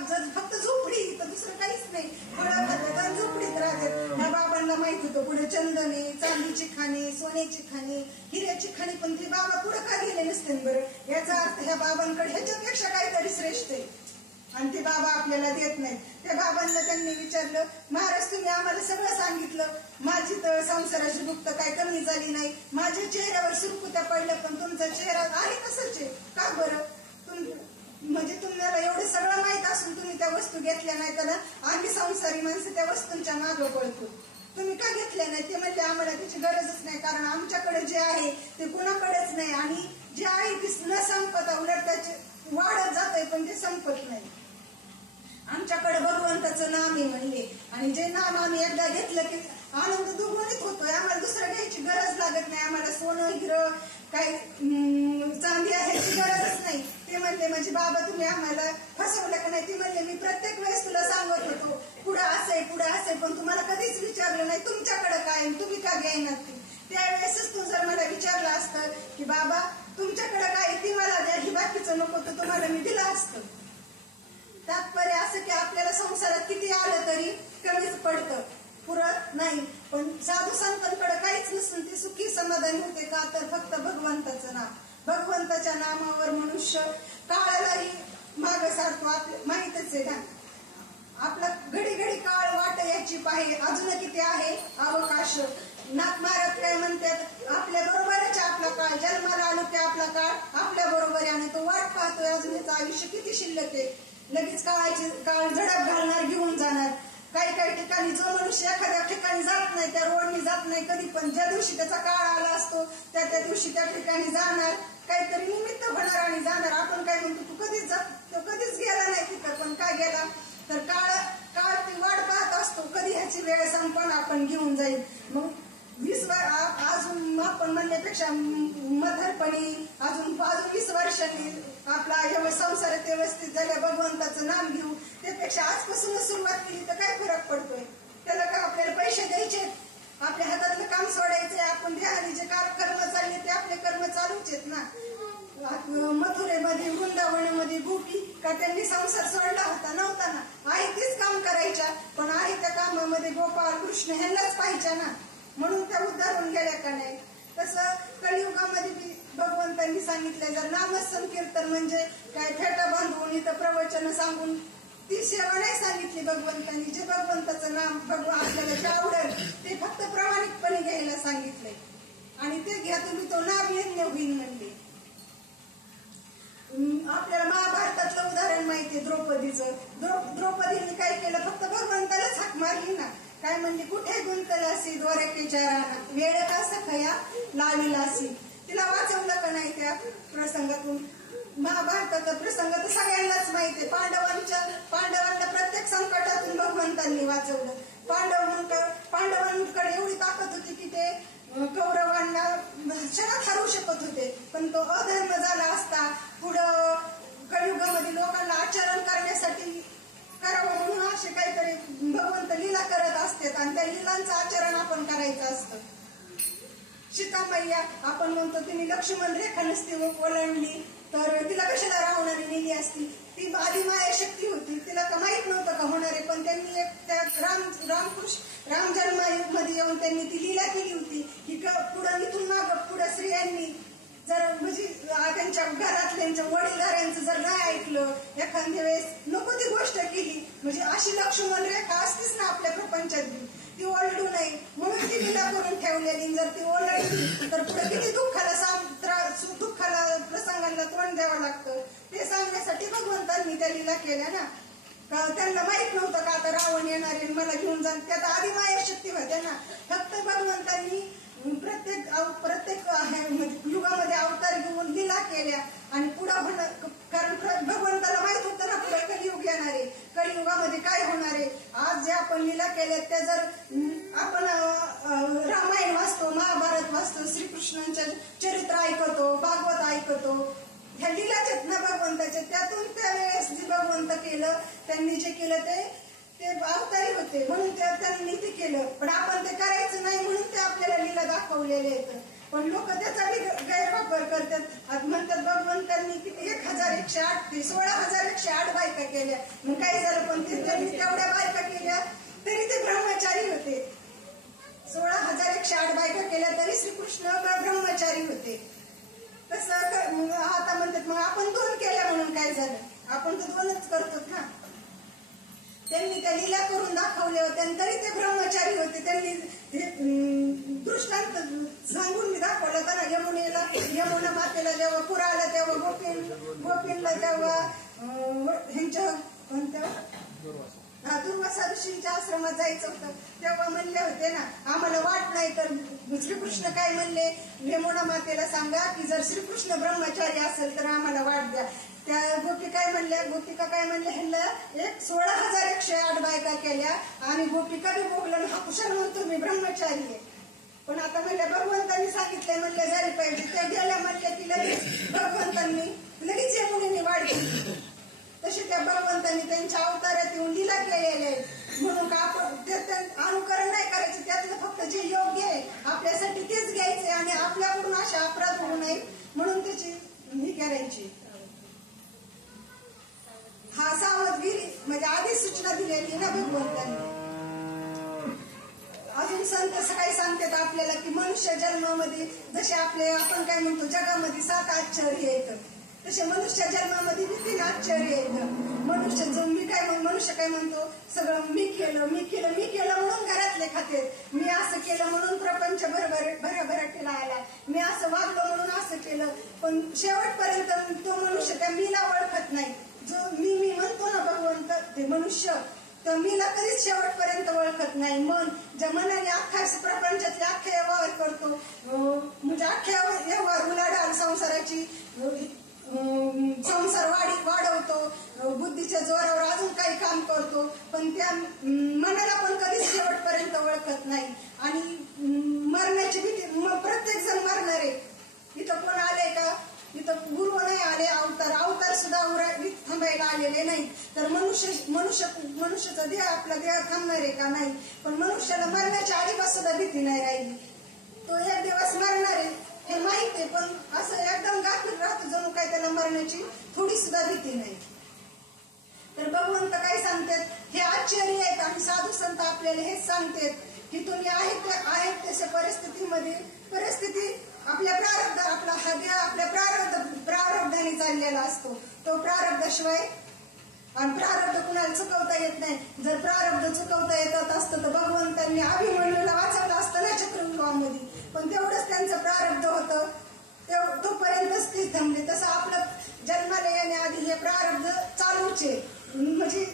जर फक्त झोपडी, तर दुसरं काहीच नाही, फळं झोपडीत राहतात. ह्या बाबांना माहित होतं पुढे चंदने, चांदीची खाणी, सोन्याची खाणी, हिऱ्याची खाणी, पण ते बाबा पुढे का गेले नसते बरं? याचा अर्थ ह्या बाबांकडे ह्याच्यापेक्षा काहीतरी श्रेष्ठ आहे आणि ते बाबा आपल्याला देत नाहीत. त्या बाबांना त्यांनी विचारलं, महाराज तुम्ही आम्हाला सगळं सांगितलं, माझी तर संसाराची भुक्त काय कमी झाली नाही, माझ्या चेहऱ्यावर सुरकुत्या पडल्या, पण तुमचा चेहरा आहे तसंच आहे का बरं? म्हणजे तुम्हाला एवढं सगळं माहित असून तुम्ही त्या वस्तू घेतल्या नाही, तर आम्ही संसारी माणसं त्या वस्तूंच्या मागं पळतो, तुम्ही का घेतल्या नाही? ते म्हणजे आम्हाला त्याची गरजच नाही, कारण आमच्याकडे जे आहे ते कुणाकडेच नाही आणि जे आहे ते न संपत, उलट त्याचे वाढत जात आहे, पण ते संपत नाही. आमच्याकडे भगवंताचं नाम आहे म्हणले, आणि जे नाम आम्ही एकदा घेतलं की आनंद दुगुणित होतोय. आम्हाला दुसरं घ्यायची गरज लागत नाही, आम्हाला सोनं हिरं काही चांदी आहे ती गरजच नाही. ते म्हणले, म्हणजे बाबा तुम्ही आम्हाला फसवलं का नाही? ते म्हणले, मी प्रत्येक वेळेस तुला सांगत होतो पुढं असेल, पण तुम्हाला कधीच विचारलं नाही तुमच्याकडे काय, तुम्ही का घ्यायना? त्यावेळेसच तू जर मला विचारलं असतं की बाबा तुमच्याकडे काय, ती मला द्या, ही बाकीचं नको, तर तुम्हाला मी दिलं असतं. तात्पर्य असं की आपल्याला संसारात किती आलं तरी कमीच पडतं, पुरं पण साधू संतांकडे काहीच नसून ती सुखी समाधानी होते. का तर फक्त भगवंताचं नाम, भगवंताच्या नामावर मनुष्य काळालाही माग सारतो. आपल्या माहितच आहे ना, आपला घडी घडी काळ वाट याची पाहे अजून किती आहे अवकाश. नाथ महाराज काय म्हणतात, आपल्या बरोबरच आपला काळ, जन्माला आलो की आपला काळ आपल्या बरोबर आहे आणि तो वाट पाहतोय अजून याचं आयुष्य किती शिल्लक आहे. लगेच काळ झडप घालणार, घेऊन जाणार. काही काही ठिकाणी जो मनुष्य एखाद्या ठिकाणी जात नाही, त्या रोडनी जात नाही कधी, पण ज्या दिवशी त्याचा काळ आला असतो त्या दिवशी त्या ठिकाणी जाणार, काहीतरी निमित्त होणार आणि जाणार. आपण काय म्हणतो, तू कधीच तो कधीच गेला नाही तिथं, पण काय गेला तर काळ ती वाट पाहत असतो कधी ह्याची वेळ संपण आपण घेऊन जाईल. मग 20 अजून आपण म्हणण्यापेक्षा म्हातारपणी अजून 20 वर्षांनी आपला संसारात व्यवस्थित झाल्या भगवंताचं नाम घेऊ, त्यापेक्षा आजपासूनच सुरुवात केली तर काय फरक पडतोय. त्याला काय आपल्याला पैसे द्यायचे, आपल्या हातातलं काम सोडायचंय, आपण ध्यानी जे कर्म चालले ते आपले कर्म चालूच आहेत ना. मथुरेमध्ये वृंदावनामध्ये गोपी का त्यांनी संसार सोडला होता, नव्हता ना. आई तीच काम करायच्या, पण आई त्या कामामध्ये गोपाळ कृष्ण ह्यांनाच पाहिजे ना, म्हणून त्या उद्धारून गेल्या का नाही. तसं कलियुगामध्ये भगवंतांनी सांगितलंय, जर नामसंकीर्तन म्हणजे काय फेटा बांधून इथं प्रवचन सांगून ती सेवा नाही सांगितली भगवंतांनी. जे भगवंताचं नाम आपल्याला जे आवडेल ते फक्त प्रामाणिकपणे घ्यायला सांगितलंय आणि ते घ्या तुम्ही, तो नाम यज्ञ होईल म्हणले. आपल्याला महाभारतातलं उदाहरण माहितीये द्रौपदीचं. द्रौपदीने काय केलं, फक्त भगवंतालाच हाक मारली ना. काय म्हणली, कुठे गुंतलासी द्वारकेच्या रानात, वेळ का सखया लाविलासी. तिला वाचवलं का नाही त्या प्रसंगातून. महाभारताचा प्रसंग तर सगळ्यांनाच माहितीये. पांडवांना प्रत्येक संकटातून भगवंतांनी वाचवलं. पांडवांकडे एवढी ताकद होती की ते कौरवांना क्षणात हरवू शकत होते, पण तो अधर्म झाला असता. पुढं कलियुगामध्ये लोकांना आचरण करण्यासाठी करावं म्हणून असे काहीतरी भगवंत लीला करत असतात आणि त्या लीलांचं आचरण आपण करायचं असतं. सीतामैया आपण म्हणतो तिने लक्ष्मण रेखा नसती ओलांडली तर तिला कशाला रावणाने नेली असती. ती आदिमाया शक्ती होती, तिला का माहित नव्हतं का होणारे, पण त्यांनी त्या राम जन्मामध्ये येऊन त्यांनी ती लीला केली होती की पुढं इथून माग पुढं स्त्रियांनी जर म्हणजे त्यांच्या घरातल्यांच्या वडीलधाऱ्यांचं जर नाही ऐकलं, एखाद्या वेळेस नको ती गोष्ट केली, म्हणजे अशी लक्ष्मण रेखा असतीच ना आपल्या प्रपंचात, ती ओरडू नये म्हणून ती लीला करून ठेवलेली. जर ती ओरडली तर पुढे किती दुःखाला प्रसंगांना तोंड द्यावं लागतं. ते सांगण्यासाठी भगवंतांनी त्या लीला केल्या ना. त्यांना माहित नव्हतं का आता रावण येणारे मला घेऊन जाण, त्यात आदिमाया शक्ती होत्या ना. फक्त भगवंतांनी प्रत्येक युगामध्ये अवतार घेऊन लीला केल्या आणि पुढं कारण भगवंताला माहित होतं ना पुढे कलियुग येणारे, कलियुगामध्ये काय होणारे. आज जे आपण लीला केल्या त्या जर आपण रामायण वाचतो, महाभारत वाचतो, श्रीकृष्णांच्या चरित्र ऐकतो, भागवत ऐकतो, ह्या लीलाच्यात ना भगवंताच्या, त्यातून त्यावेळेस जे भगवंत केलं, त्यांनी जे केलं ते अवतारी होते म्हणून त्यांनी ते केलं. पण आपण ते करायचं नाही म्हणून ते आपल्याला लीला दाखवलेले आहेत. पण लोक त्याचा गैरवापर करतात. म्हणतात भगवंतांनी किती 1108 ते 16,108 बायका केल्या. मग काय झालं, पण त्यांनी तेवढ्या बायका केल्या तरी ते ब्रह्मचारी होते. 16,108 बायका केल्या तरी श्रीकृष्ण ब्रह्मचारी होते. तसं आता म्हणतात मग आपण 2 केल्या म्हणून काय झालं, आपण तर 2च करतो ना. त्यांनी त्या लीला करून दाखवल्या होत्या तरी ते ब्रह्मचारी होते. त्यांनी दृष्टांत सांगून दाखवलं होतं ना. यमुना मातेला जेव्हा पूर आला तेव्हा गोपींना तेव्हा ह्यांच्या दुर्वासा ऋषींच्या आश्रमात जायचं होतं, तेव्हा म्हणले होते ना आम्हाला वाट नाही. तर श्रीकृष्ण काय म्हणले, यमुना मातेला सांगा की जर श्रीकृष्ण ब्रह्मचारी असेल तर आम्हाला वाट द्या. त्या गोपिका काय म्हणल्या ह्यांना 16,108 बायका केल्या आणि गोपिका बी बोगलं हा कुशल म्हणतो मी ब्रह्मचारी आहे. पण आता म्हणल्या भगवंतांनी सांगितलंय म्हणल्या झाली पाहिजे. त्या गेल्या म्हणल्या की लगेच भगवंतांनी लगेच यमुनेने वाढ केली. तशी त्या भगवंतांनी त्यांच्या अवतारात येऊन लीला केलेल्या आहेत. म्हणून का आपण अनुकरण नाही करायचं, त्यातलं फक्त जे योग्य आहे आपल्यासाठी तेच घ्यायचे आणि आपल्याकडून अशा अपराध होऊ नये म्हणून त्याची ही करायची. हा सावधगिरी म्हणजे आधीच सूचना दिलेली ना भगवंतांनी. अजून संत सकाळी सांगतात आपल्याला की मनुष्य जन्मामध्ये जसे आपण काय म्हणतो जगामध्ये 7 आश्चर्य येतं, तसे मनुष्य जन्मामध्ये 3 आश्चर्य येतं. मनुष्य काय म्हणतो, सगळं मी केलं म्हणून घरातले खाते, मी असं केलं म्हणून प्रपंच भरभराटीला आला, मी असं वागलो म्हणून असं केलं. पण शेवटपर्यंत तो मनुष्य त्या मीला ओळखत नाही. जो मी म्हणतो ना भगवंत, ते मनुष्य तर मीला कधीच शेवटपर्यंत ओळखत नाही. मन ज्या मनाने अख्ख्या प्रपंचातले अख्खे व्यवहार करतो, म्हणजे अख्ख्या व्यवहार उलाढाल संसाराची संसार वाढवतो, बुद्धीच्या जोरावर अजून काही काम करतो, पण त्या मनाला पण कधीच शेवटपर्यंत ओळखत नाही. आणि मरण्याची भीती, प्रत्येक जण मरणार आहे. इथं कोण आले का, इथं गुरु नाही आले, अवतार सुद्धा थांबायला आलेले नाही. तर मनुष्याचा देह, आपला देह थांबणार आहे का, नाही. पण मनुष्याला मरण्याच्या आधीपासून सुद्धा भीती नाही राहिली. तो एक दिवस मरणार आहे हे माहित आहे, पण असं एकदम गाफील राहतो जणू काय त्याला मरण्याची थोडी सुद्धा भीती नाही. तर भगवंत काय सांगतात, हे आश्चर्य आहेत. आणि साधू संत आपल्याला हेच सांगतात की तुम्ही आहेत तशा परिस्थिती आपल्या प्रारब्ध, आपला हा देह आपल्या प्रारब्धाने चाललेला असतो. तो प्रारब्धाशिवाय, आणि प्रारब्ध कुणाला चुकवता येत नाही. जर प्रारब्ध चुकवता येत असतं तर भगवंतांनी अभिमन्यूला वाचवलं असतं ना चक्रव्यूहामध्ये, पण तेवढंच त्यांचं प्रारब्ध होतं, तोपर्यंतच ते थांबले. तसं आपलं जन्माला येण्याआधी हे प्रारब्ध चालूच आहे. म्हणजे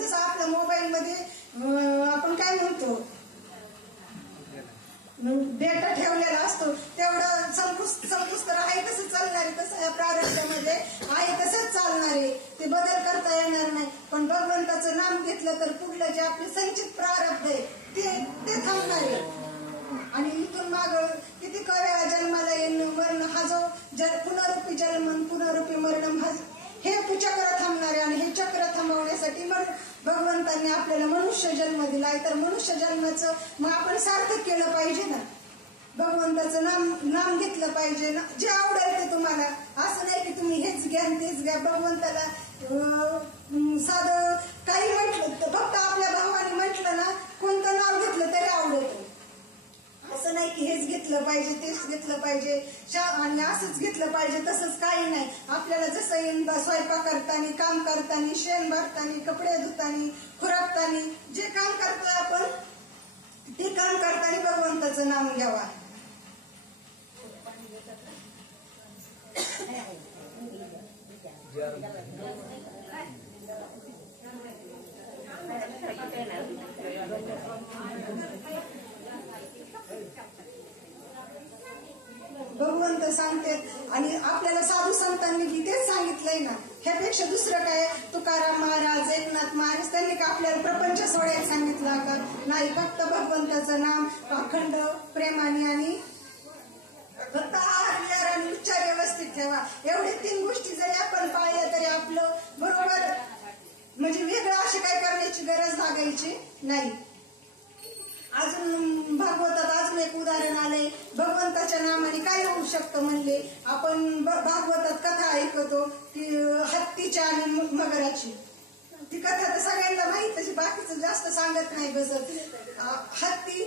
जसं आपल्या मोबाईलमध्ये आपण काय म्हणतो डेटा ठेवलेला असतो, तेवढं संपुष्ट आहे तसं चालणार आहे. तसं या प्रारब्धामध्ये आहे तसंच चालणार आहे, ते बदल करता येणार नाही. पण भगवंताचं नाम घेतलं तर पुढलं जे आपले संचित प्रारब्ध आहे ते थांबणार आहे. आणि इथून माग किती वेळा जन्माला येणं मरण, हा जो पुनरुपी जन्म पुनरुपी मरण, हे चक्र थांबणार आहे. आणि हे चक्र थांबवण्यासाठी मग भगवंतांनी आपल्याला मनुष्य जन्म दिलाय. तर मनुष्य जन्माचं मग आपण सार्थक केलं पाहिजे ना, भगवंताचं नाम घेतलं पाहिजे ना, जे आवडेल ते तुम्हाला. असं नाही की तुम्ही हेच घ्या तेच घ्या. भगवंताला साधं काही म्हटलं तर फक्त आपल्या भावाने म्हटलं ना, कोणतं नाव घेतलं तरी आवडतं. असं नाही की हेच घेतलं पाहिजे तेच घेतलं पाहिजे आणि असंच घेतलं पाहिजे, तसंच काही नाही. आपल्याला जसं येईल स्वयंपाक करताना, काम करताना, शेण भरताना, कपडे धुताना, खुरपताना, जे काम करतोय आपण ते काम करताना भगवंताचं नाम घ्यावा. भगवंत सांगतात. आणि आपल्याला साधू संतांनी तेच सांगितलंय ना, ह्यापेक्षा दुसरं काय. तुकाराम महाराज, एकनाथ महाराज त्यांनी का आपल्याला प्रपंच सोडायला सांगितलं का, नाही. फक्त भगवंताचं नाम अखंड प्रेमाने आणि फक्त आहार विहार आणि उच्चार व्यवस्थित ठेवा. एवढे 3 गोष्टी जरी आपण पाळल्या तरी आपलं बरोबर, म्हणजे वेगळं असे काय करण्याची गरज लागायची नाही. अजून भागवतात अजून एक उदाहरण आलंय. भगवंताच्या नामाने काय होऊ शकतं म्हणले, आपण भागवतात कथा ऐकतो की हत्तीच्या आणि मगराची. ती कथा तर सगळ्यांना माहित, बाकीचं जास्त सांगत नाही बसत. हत्ती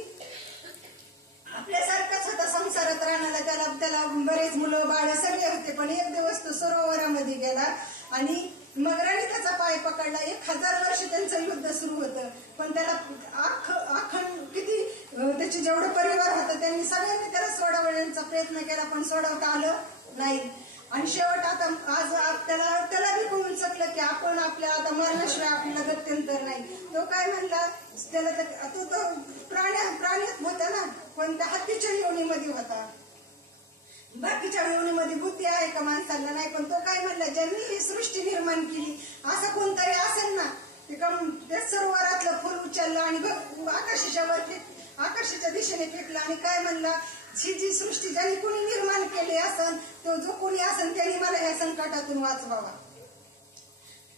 आपल्यासारखाच होता संसारात राहणारा, त्याला बरेच मुलं बाळ सगळे होते. पण एक दिवस तो सरोवरामध्ये गेला आणि मगराने त्याचा पाय पकडला. 1000 वर्ष त्यांचं युद्ध सुरू होतं, पण त्याला अखंड किती त्याचे जेवढं परिवार होतं त्यांनी सगळ्यांनी त्याला सोडवण्याचा प्रयत्न केला, पण सोडवता आलं नाही. आणि शेवट आता आज त्याला बी कळून शकलं की आपण आपल्या आता मरणाशिवाय आपल्याला गत्यंतर नाही. तो काय म्हणला, त्याला तो प्राण्यात होता ना, पण त्या हत्तीच्या योनीमध्ये होता. बाकीच्या योनीमध्ये बुद्धी आहे का माणसाला, नाही. पण तो काय म्हणला, ज्यांनी ही सृष्टी निर्माण केली असं कोणतरी असेल ना, त्या सरोवरातलं फुल उचललं आणि आकाशाच्या दिशेने फेकलं. आणि काय म्हणला, ही जी सृष्टी ज्यांनी कोणी निर्माण केली असन, तो जो कोणी असन त्यांनी मला या संकटातून वाचवावा.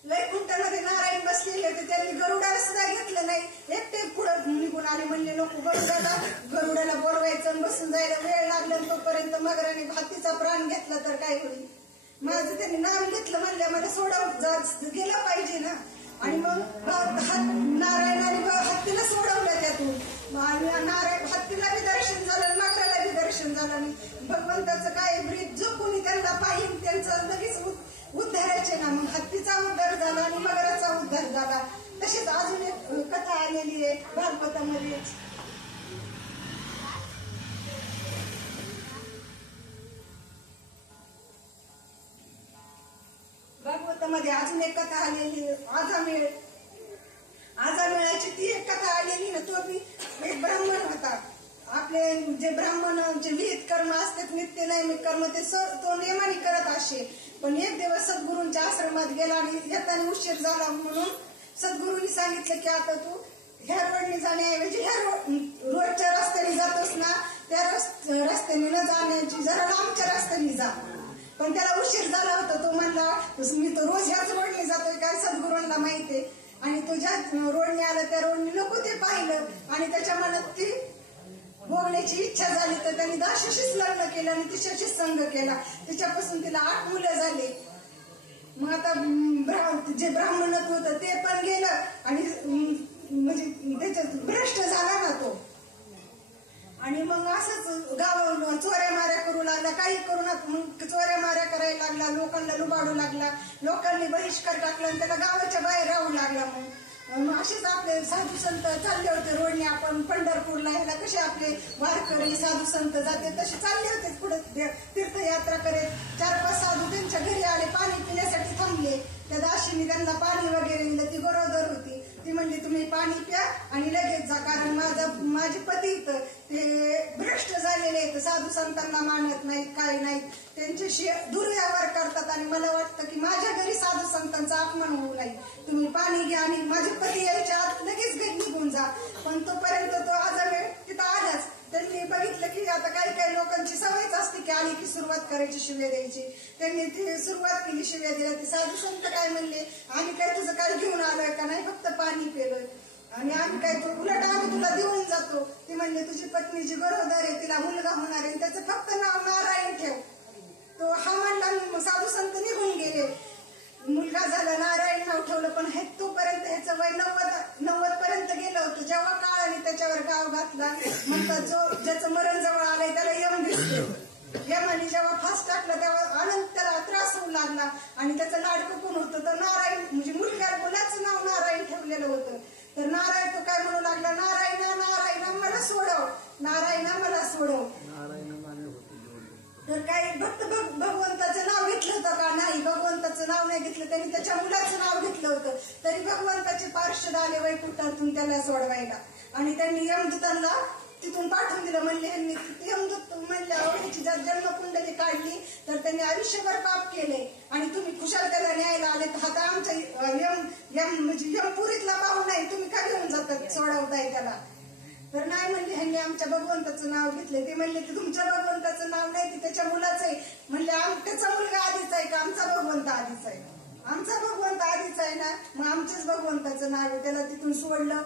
वैकुंठामध्ये नारायण बसलेले होते, त्यांनी गरुडाला सुद्धा घेतलं नाही, एकटे पुढे निघून आले. म्हणले नको, गरुडाला बोलवायचं बसून जायला वेळ लागला. तोपर्यंत मगराने हत्तीचा प्राण घेतला तर काय होईल. माझं त्यांनी नाव घेतलं म्हणल्या मला सोडव गेलं पाहिजे ना. आणि मग नारायणाने हत्तीला सोडवलं त्यातून. नारायण हत्तीला बी दर्शन झालं, मगराला बी दर्शन झालं नाही. भगवंताचं काय ब्रीद जो कोणी त्यांना पाहिजे त्यांचं लगेच उद्धारायचे ना. मग हत्तीचा उद्धार झाला आणि मगराचा उद्धार झाला. तशीच अजून एक कथा आलेली आहे भागवतामध्ये. भागवतामध्ये अजून एक कथा आलेली आजामेळाची ती एक कथा आलेली ना. तो बी एक ब्राह्मण होता. आपले जे ब्राह्मण जे विहित कर्म असतात नित्य नैमिक कर्म ते तो नेमाने करत असे. पण एक दिवस सद्गुरूंच्या आश्रमात गेला आणि येताना उशीर झाला म्हणून सद्गुरूंनी सांगितलं की आता तू ह्या रोडने जाण्याऐवजी ह्या रोडच्या रस्त्याने जातोस ना त्या रस्त्याने न जाण्याची जरा लांबच्या रस्त्याने जा. पण त्याला उशीर झाला होता. तो म्हणला मी तो रोज ह्याच रोडने जातोय काय सद्गुरूंना माहितीये. आणि तो ज्या रोडने आला त्या रोडने नको ते पाहिलं आणि त्याच्या मनात ती भोगण्याची इच्छा झाली. तर त्यांनी दाशीशीच लग्न केलं आणि तिच्याशीच संग केला. तिच्यापासून तिला 8 मुलं झाले. मग आता जे ब्राह्मणत्व होतं ते पण गेलं आणि म्हणजे त्याच्यात भ्रष्ट झाला ना तो. आणि मग असंच गावावर चोऱ्या माऱ्या करू लागला. काही करू नका मग चोऱ्या माऱ्या करायला लागला. लोकांना लुबाडू लागला. लोकांनी बहिष्कार टाकला आणि त्याला गावाच्या बाहेर राहू लागला. मग असेच आपले साधू संत चालले होते रोडने. आपण पंढरपूरला ह्याला कसे आपले वारकरी साधू संत जाते तसे चालले होते पुढे तीर्थयात्रा करत. 4-5 साधू त्यांच्या घरी आले. पाणी पिण्यासाठी थांबले. त्या दाशीने त्यांना पाणी वगैरे दिलं. ती गरोदर होती. ती म्हणली तुम्ही पाणी प्या आणि लगेच जा कारण माझे पती ते भ्रष्ट झालेले आहेत. साधू संतांना मानत नाहीत काही नाहीत. त्यांच्याशी दुर्व्यवहार करतात आणि मला वाटतं की माझ्या घरी साधू संतांचा अपमान होऊ नये. तुम्ही पाणी घ्या आणि माझे पती यायच्या आत लगेच घरी निघून जा. पण तोपर्यंत तो आजावेळ तिथं आलाच. त्यांनी बघितलं की आता काही लोकांची सवयच असते की आली की सुरुवात करायची शिव्या द्यायची. त्यांनी ती सुरुवात केली शिव्या दिल्या. ते साधू संत काय म्हणले आम्ही काय तुझं काय घेऊन आलोय का नाही फक्त पाणी पेलोय आणि आम्ही काय उलट आम्ही तुला देऊन जातो. ती म्हणले तुझी पत्नी जी गरोदर आहे तिला मुलगा होणार आहे त्याचं फक्त नाव नारायण ठेव. तो हा म्हणला. साधू संत निघून गेले. मुलगा झाला नारायण नाव ठेवलं. पण हे तोपर्यंत ह्याचं वय 90 पर्यंत गेलं होतं. जेव्हा काळाने त्याच्यावर गाव घातला म्हणतात ज्याचं मरण जवळ आलंय त्याला यम दिसतो. यमाने जेव्हा फास टाकलं तेव्हा आनंद त्याला त्रास होऊ लागला आणि त्याचं लाडकं कोण होतं तर नारायण म्हणजे मुलाचं नाव नारायण ठेवलेलं होतं. तर नारायण तो काय म्हणू लागला नारायणा मला सोडव नारायणा मला सोडव. तर काही भक्त भगवंताचं नाव घेतलं होतं का नाही. भगवंताचं नाव नाही घेतलं. त्यांनी त्याच्या मुलाचं नाव घेतलं होतं. तरी भगवंताचे पार्षद आले वैकुंठातून त्याला सोडवायला आणि त्यांनी यमदूतांना तिथून पाठवून दिलं. म्हणले यांनी यमदूत म्हणल्यावर ह्याची जर जन्मकुंडली काढली तर त्यांनी आयुष्यभर पाप केले आणि तुम्ही खुशाल त्याला न्यायला आले तर आता आमच्या म्हणजे यमपुरीतला पाहू नाही तुम्ही का घेऊन जातात सोडवताय त्याला. तर नाही म्हणले ह्यांनी आमच्या भगवंताचं नाव घेतलंय. ते म्हणले की तुमच्या भगवंताचं नाव नाही ते त्याच्या मुलाचं आहे. म्हणले त्याचा मुलगा आधीच आहे का आमचा भगवंत आधीच आहे. आमचा भगवंत आधीच आहे ना मग आमच्याच भगवंताचं नाव आहे. त्याला तिथून सोडलं.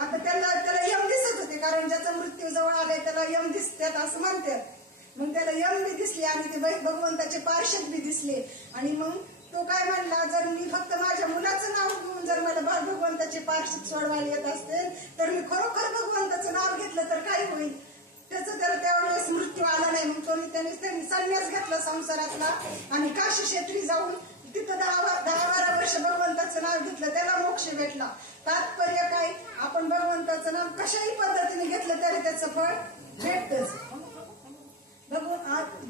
आता त्याला यम दिसत होते कारण ज्याचा मृत्यू जवळ आलाय त्याला यम दिसतात असं म्हणतात. मग त्याला यम बी दिसले आणि ते भगवंताचे पार्षद बी दिसले आणि मग तो काय म्हणला जर मी फक्त माझ्या मुलाचं नाव घेऊन जर मला भगवंताचे पार्षद सोडवायला येत असते तर मी खरोखर भगवंताचं नाव घेतलं तर काय होईल. त्याचं त्याला त्यावेळेस मृत्यू आला नाही. मग त्यांनी संन्यास घेतला संसारातला आणि काशी क्षेत्री जाऊन तिथं 10-12 वर्ष भगवंताचं नाव घेतलं त्याला मोक्ष भेटला. तात्पर्य काय आपण भगवंताचं नाव कशाही पद्धतीने घेतलं तरी त्याचं फळ भेटतच.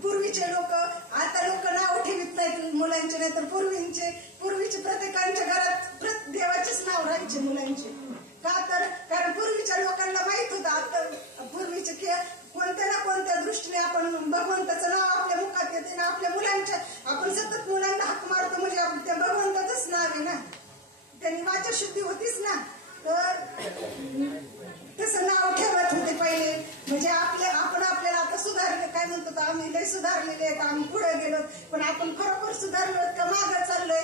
पूर्वीचे लोक आता लोक नाव ठेवीत नाहीत मुलांचे नाही तर पूर्वीचे प्रत्येकांच्या घरात देवाचेच नाव राहायचे मुलांचे. का तर कारण पूर्वीच्या लोकांना माहित होतं आता पूर्वीचे कोणत्या ना कोणत्या दृष्टीने आपण भगवंताचं नाव आपल्या मुखात येते ना आपल्या मुलांच्या आपण सतत मुलांना हाक मारतो म्हणजे त्या भगवंताचंच नाव आहे ना. त्यांनी वाचा शुद्धी होतीच ना. तर तसं नाव ठेवत होते पहिले म्हणजे आपण आपल्याला आता सुधारले काय म्हणतो आम्ही लय सुधारलेले आहेत आम्ही पुढे गेलो पण आपण खरोखर सुधारलो का मागं चाललोय.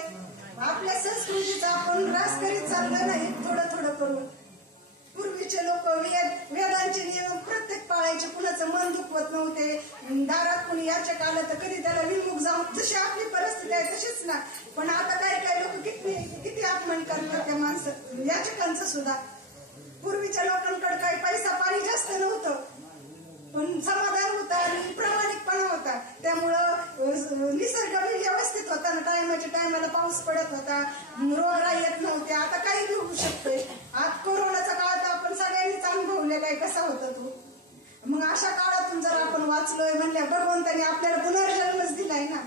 आपल्या संस्कृतीचा आपण ऱ्हास करीत चाललोय नाही थोडं करून. पूर्वीचे लोक वेदांचे नियम प्रत्येक पाळायचे. कुणाचं मन दुखवत नव्हते. दारात कुणी याचक आलं तर कधी त्याला विमुख जाऊन जशी आपली परिस्थिती आहे तशीच ना. पण आता काही लोक किती अपमान करतात त्या माणसं याचकांचं सुद्धा. पूर्वीच्या लोकांकडे काही पैसा पाऊस पडत होता, रोगराई येत नव्हते, आता काही बी होऊ शकतंय. आज कोरोनाचा काळ तर आपण सगळ्यांनीच अनुभवलेला आहे, कसा होता तो. मग अशा काळातून जर आपण वाचलोय म्हणल्या भगवंताने आपल्याला पुनर्जन्मच दिलाय ना.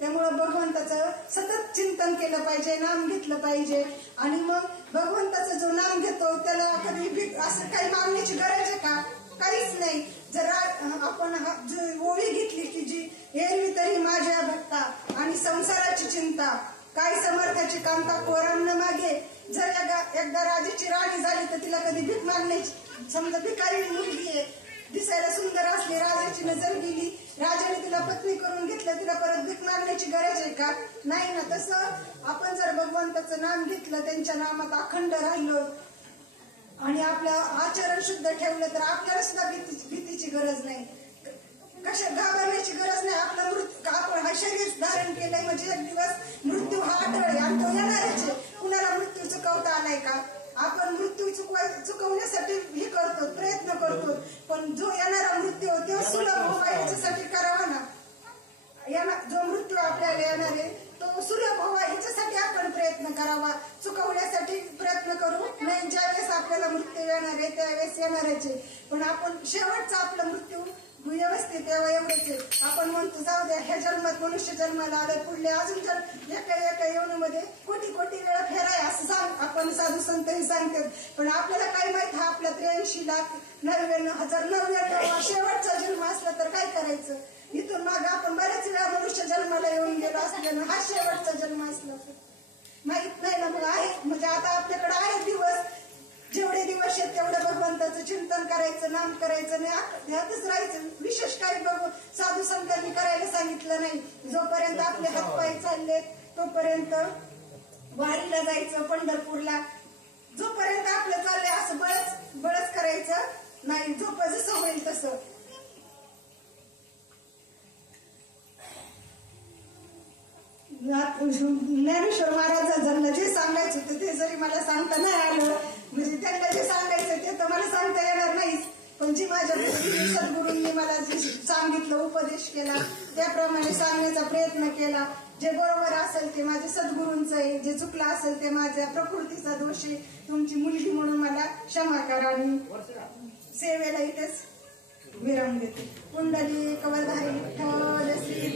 त्यामुळं भगवंताचं सतत चिंतन केलं पाहिजे, नाम घेतलं पाहिजे. आणि मग भगवंताचं जो नाम घेतो त्याला कधी असं काही मागण्याची गरज आहे का? काहीच नाही. जर आपण ओळी घेतली की जी एरवी तरी माझ्या भक्ता आणि संसाराची चिंता, काय समर्थाची कांता कोरांना मागे. जर एकदा राजाची राणी झाली तर तिला कधी भीक मागण्याची, समजा भिकारी मुलगी आहे, दिसायला सुंदर असली, राजाची नजर गेली, राजाने तिला पत्नी करून घेतलं, तिला परत भीक मागण्याची गरज आहे का? नाही ना. तसं आपण जर भगवंताचं नाम घेतलं, त्यांच्या नामात अखंड राहिलो आणि आपलं आचरण शुद्ध ठेवलं तर आपल्याला सुद्धा भीतीची गरज नाही, कशा घाबरण्याची गरज नाही. आपलं मृत्यू, आपण हा शरीर धारण केलंय म्हणजे एक दिवस मृत्यू हा अटळ आहे आणि तो येणारच आहे. कुणाला मृत्यू चुकवता आलाय का? आपण मृत्यू चुकवण्यासाठी हे करतो, प्रयत्न करतो, पण जो येणारा मृत्यू तो सुलभ व्हावा याच्यासाठी करावा ना. जो मृत्यू आपल्याला येणार आहे तो सुलभ व्हावा याच्यासाठी आपण प्रयत्न करावा, चुकवण्यासाठी प्रयत्न करू नाही. ज्यावेळेस आपल्याला मृत्यू येणार आहे त्यावेळेस येणारच आहे, पण आपण शेवटचा आपला मृत्यू व्यवस्थित तेव्हा एवढंच आहे. आपण म्हणतो जाऊ द्या, ह्या जन्मात मनुष्य जन्माला आलं, पुढले अजून एका येवणीमध्ये कोटी कोटी वेळा फेराय असं आपण साधू संतही सांगतात. पण आपल्याला काय माहित, हा आपला 83,99,099 शेवटचा जन्म असला तर काय करायचं. इथून माग आपण बऱ्याच वेळा मनुष्य जन्माला येऊन गेलो असल्यानं हा शेवटचा जन्म असला माहित नाही ना. मग आहे म्हणजे आता आपल्याकडे आहे दिवस, जेवढे दिवस आहेत तेवढं भगवंताचं चिंतन करायचं, नाम करायचं नाही, ह्यातच राहायचं. विशेष काही साधू संतांनी करायला सांगितलं नाही. जोपर्यंत आपले हातपाय चालले तोपर्यंत वारीला जायचं, पंढरपूरला, जोपर्यंत आपलं चाललंय असं बळच करायचं नाही, जसं होईल तसं. ज्ञानेश्वर महाराजांना जे सांगायचं होतं ते जरी मला सांगता नाही आलं, म्हणजे त्यांना जे सांगायचं ते तर मला सांगता येणार नाहीच, पण जी माझ्या सद्गुरूंनी मला जे सांगितलं, उपदेश केला त्याप्रमाणे सांगण्याचा प्रयत्न केला. जे बरोबर असेल ते माझ्या सद्गुरूंचं आहे, जे चुकलं असेल ते माझ्या प्रकृतीचा दोष आहे. तुमची मुलगी म्हणून मला क्षमा करा आणि सेवेला इथेच विराम देते. कुंडली कवरधारी विठ्ठल श्री